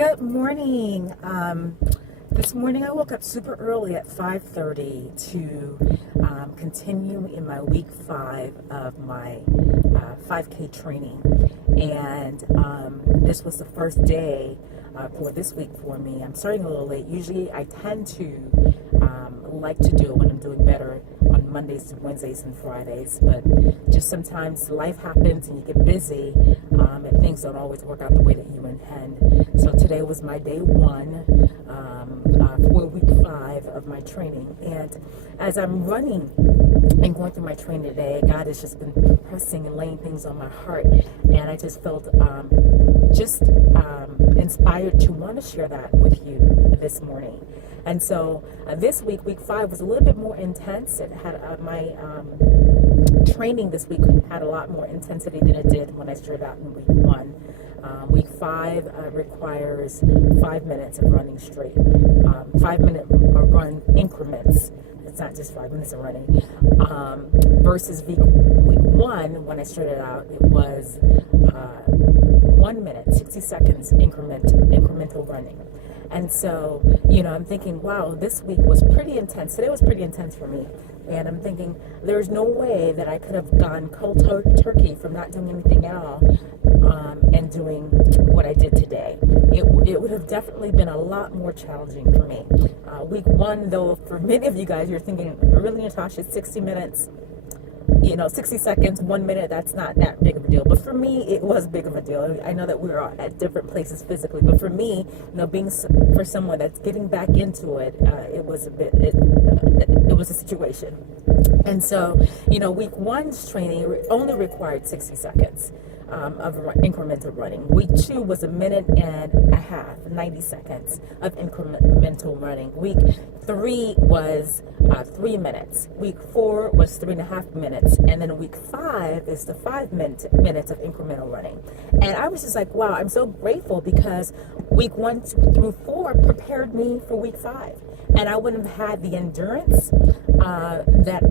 Good morning. This morning I woke up super early at 5:30 to continue in my week 5 of my 5K training. And this was the first day for this week for me. I'm starting a little late. Usually I tend to like to do it when I'm doing better on Mondays, Wednesdays, and Fridays. But just sometimes life happens and you get busy and things don't always work out the way that you intend. So today was my day 1 for week 5 of my training. And as I'm running and going through my training today, God has just been pressing and laying things on my heart. And I just felt inspired to want to share that with you this morning. And so this week, week 5, was a little bit more intense. It had my training this week had a lot more intensity than it did when I started out in week 1. Week 5 requires 5 minutes of running straight, 5-minute run increments. It's not just 5 minutes of running. Versus week 1, when I started out, it was 1 minute, 60 seconds incremental running. And so, I'm thinking, wow, this week was pretty intense. Today was pretty intense for me. And I'm thinking, there's no way that I could have gone cold turkey from not doing anything at all and doing what I did today. It would have definitely been a lot more challenging for me. Week 1, though, for many of you guys, you're thinking, really, Natasha, 60 minutes, 60 seconds, 1 minute, that's not that big of a deal. But for me, it was big of a deal. I know that we're all at different places physically, but for me, being for someone that's getting back into it, it was it was a situation. And so, week 1's training only required 60 seconds of incremental running. Week 2 was 1.5 minutes, 90 seconds of incremental running. Week 3 was 3 minutes. Week 4 was 3.5 minutes. And then week 5 is the 5 minutes of incremental running. And I was just like, wow, I'm so grateful because week 1 through 4 prepared me for week 5. And I wouldn't have had the endurance that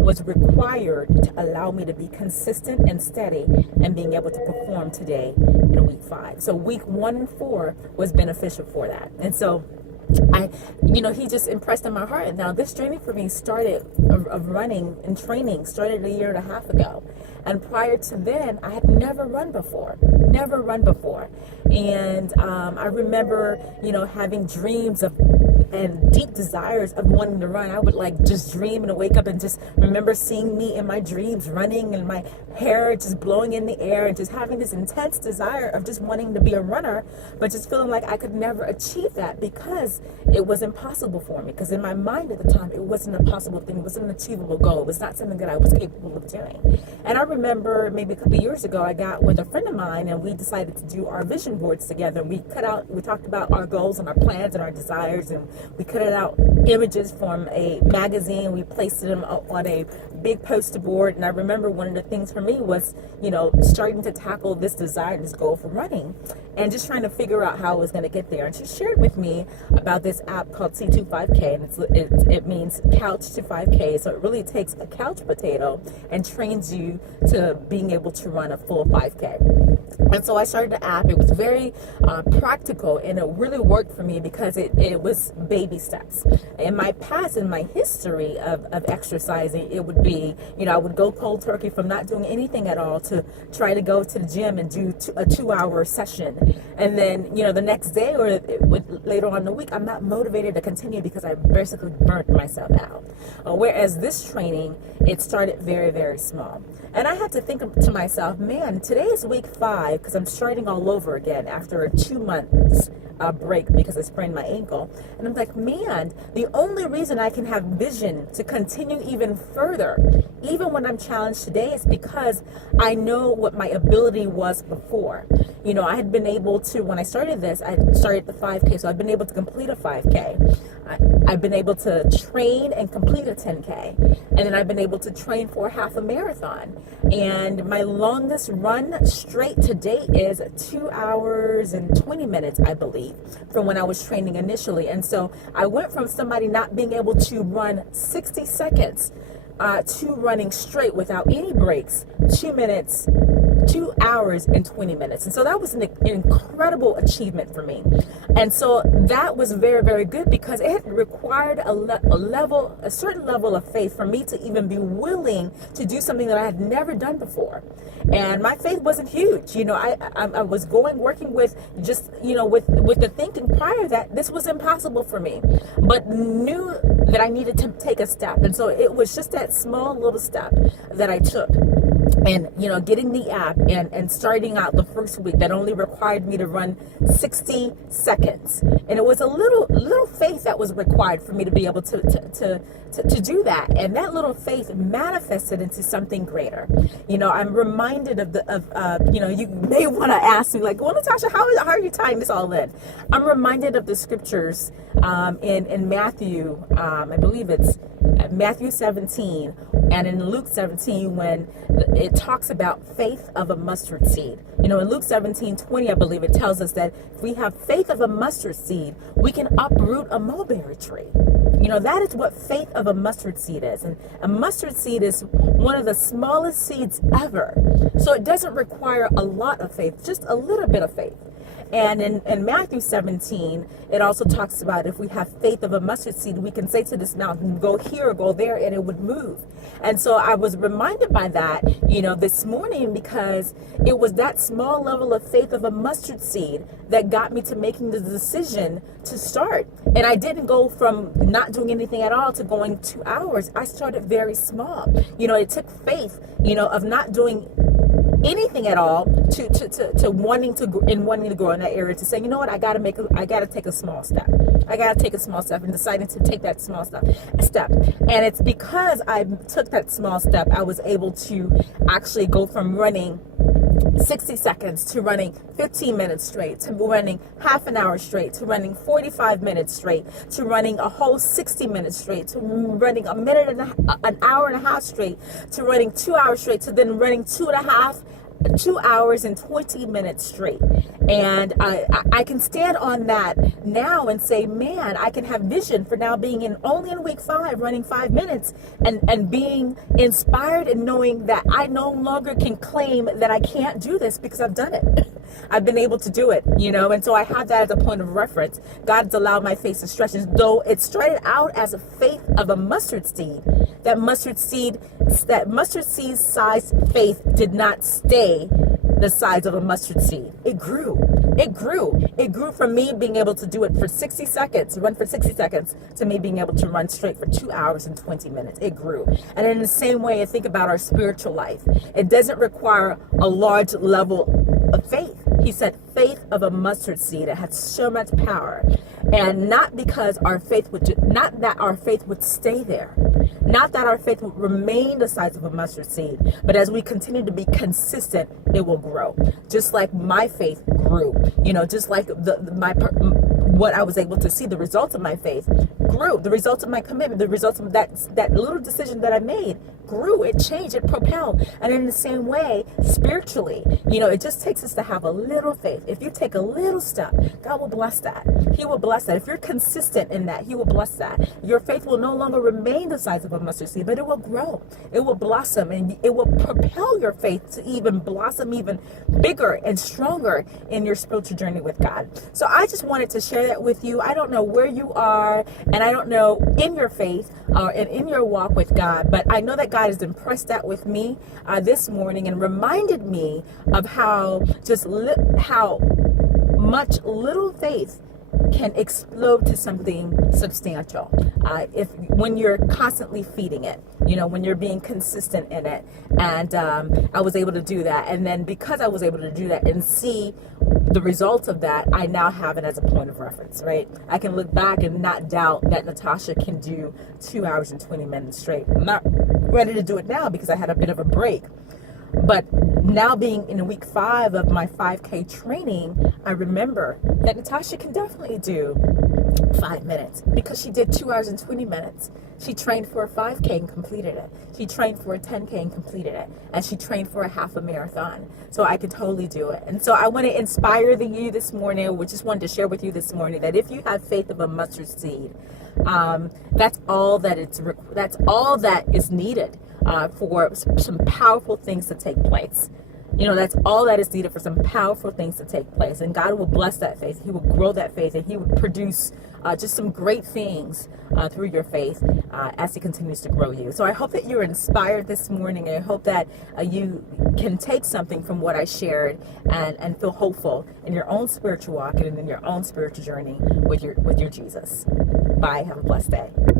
was required to allow me to be consistent and steady and being able to perform today in week 5. So week 1 and 4 was beneficial for that. And so he just impressed on my heart. Now, this journey for me of running and training started 1.5 years ago. And prior to then, I had never run before. And I remember, having dreams and deep desires of wanting to run. I would just dream and wake up and just remember seeing me in my dreams running and my hair just blowing in the air and just having this intense desire of just wanting to be a runner, but just feeling like I could never achieve that because it was impossible for me. Because in my mind at the time, it wasn't a possible thing. It wasn't an achievable goal. It was not something that I was capable of doing. And I remember maybe a couple of years ago, I got with a friend of mine and we decided to do our vision boards together. We talked about our goals and our plans and our desires, and we cut out images from a magazine. We placed them on a big poster board. And I remember one of the things for me was, starting to tackle this desire, this goal for running, and just trying to figure out how I was going to get there. And she shared with me about this app called C2 5K, and it means couch to 5K. So it really takes a couch potato and trains you to being able to run a full 5K. And so I started the app. It was very practical, and it really worked for me because it was baby steps. In my past, in my history of exercising, it would be, I would go cold turkey from not doing anything at all to try to go to the gym and do a 2-hour session. And then, the next day or later on in the week, I'm not motivated to continue because I basically burnt myself out. Whereas this training, it started very, very small. And I had to think to myself, man, today is week 5 because I'm starting all over again after a 2 months break because I sprained my ankle. And I'm like, man, the only reason I can have vision to continue even further, even when I'm challenged today, is because I know what my ability was before. I had been able to, when I started this, I started the 5K, so I've been able to complete a 5K. I've been able to train and complete a 10K. And then I've been able to train for a half a marathon. And my longest run straight to date is 2 hours and 20 minutes, I believe, from when I was training initially. And so I went from somebody not being able to run 60 seconds to running straight without any breaks, 2 minutes 2 hours and 20 minutes. And so that was an incredible achievement for me. And so that was very, very good, because it required a certain level of faith for me to even be willing to do something that I had never done before. And my faith wasn't huge. I was working with just, with the thinking prior that this was impossible for me, but knew that I needed to take a step. And so it was just that small little step that I took. And, getting the app and starting out the first week that only required me to run 60 seconds. And it was a little faith that was required for me to be able to do that. And that little faith manifested into something greater. I'm reminded you may want to ask me, like, well, Natasha, how are you tying this all in? I'm reminded of the scriptures in Matthew, I believe it's Matthew 17 and in Luke 17, when it talks about faith of a mustard seed. In Luke 17:20, I believe it tells us that if we have faith of a mustard seed, we can uproot a mulberry tree. That is what faith of a mustard seed is. And a mustard seed is one of the smallest seeds ever. So it doesn't require a lot of faith, just a little bit of faith. And in Matthew 17, it also talks about if we have faith of a mustard seed, we can say to this mountain, go here or go there, and it would move. And so I was reminded by that, this morning, because it was that small level of faith of a mustard seed that got me to making the decision to start. And I didn't go from not doing anything at all to going 2 hours. I started very small. It took faith, of not doing anything at all to wanting to grow in that area, to say, you know what, I got to take a small step. I got to take a small step, and deciding to take that small step. And it's because I took that small step, I was able to actually go from running 60 seconds to running 15 minutes straight, to running half an hour straight, to running 45 minutes straight, to running a whole 60 minutes straight, to running an hour and a half straight, to running 2 hours straight, to then running 2 hours and 20 minutes straight. And I can stand on that now and say, man, I can have vision for now being only in week 5, running 5 minutes and being inspired and knowing that I no longer can claim that I can't do this, because I've done it. I've been able to do it, and so I have that as a point of reference. God's allowed my faith to stretch. And though it started out as a faith of a mustard seed, that mustard seed size faith did not stay the size of a mustard seed. It grew from me being able to do it for 60 seconds, run for 60 seconds, to me being able to run straight for 2 hours and 20 minutes. It grew. And in the same way, I think about our spiritual life. It doesn't require a large level of faith. He said faith of a mustard seed. It had so much power. And not because not that our faith would stay there, not that our faith would remain the size of a mustard seed, but as we continue to be consistent, it will grow. Just like my faith grew, just like what I was able to see, the results of my faith grew, the results of my commitment, the results of that little decision that I made grew. It changed, it propelled. And in the same way, spiritually, it just takes us to have a little faith. If you take a little step, God will bless that. He will bless that. If you're consistent in that, He will bless that. Your faith will no longer remain the size of a mustard seed, but it will grow. It will blossom, and it will propel your faith to even blossom even bigger and stronger in your spiritual journey with God. So I just wanted to share that with you. I don't know where you are, and I don't know in your faith and in your walk with God, but I know that God has impressed that with me this morning and reminded me of how much little faith can explode to something substantial when you're constantly feeding it, when you're being consistent in it. And I was able to do that, and then because I was able to do that and see the results of that, I now have it as a point of reference, right? I can look back and not doubt that Natasha can do 2 hours and 20 minutes straight. I'm not ready to do it now because I had a bit of a break. But now being in week 5 of my 5K training, I remember that Natasha can definitely do 5 minutes because she did 2 hours and 20 minutes. She trained for a 5K and completed it. She trained for a 10K and completed it. And she trained for a half a marathon. So I could totally do it. And so I want to inspire you this morning, we just wanted to share with you this morning that if you have faith of a mustard seed, that's all that is needed for some powerful things to take place. You know, that's all that is needed for some powerful things to take place. And God will bless that faith. He will grow that faith, and He will produce just some great things through your faith as He continues to grow you. So I hope that you're inspired this morning. And I hope that you can take something from what I shared and feel hopeful in your own spiritual walk and in your own spiritual journey with your Jesus. Bye. Have a blessed day.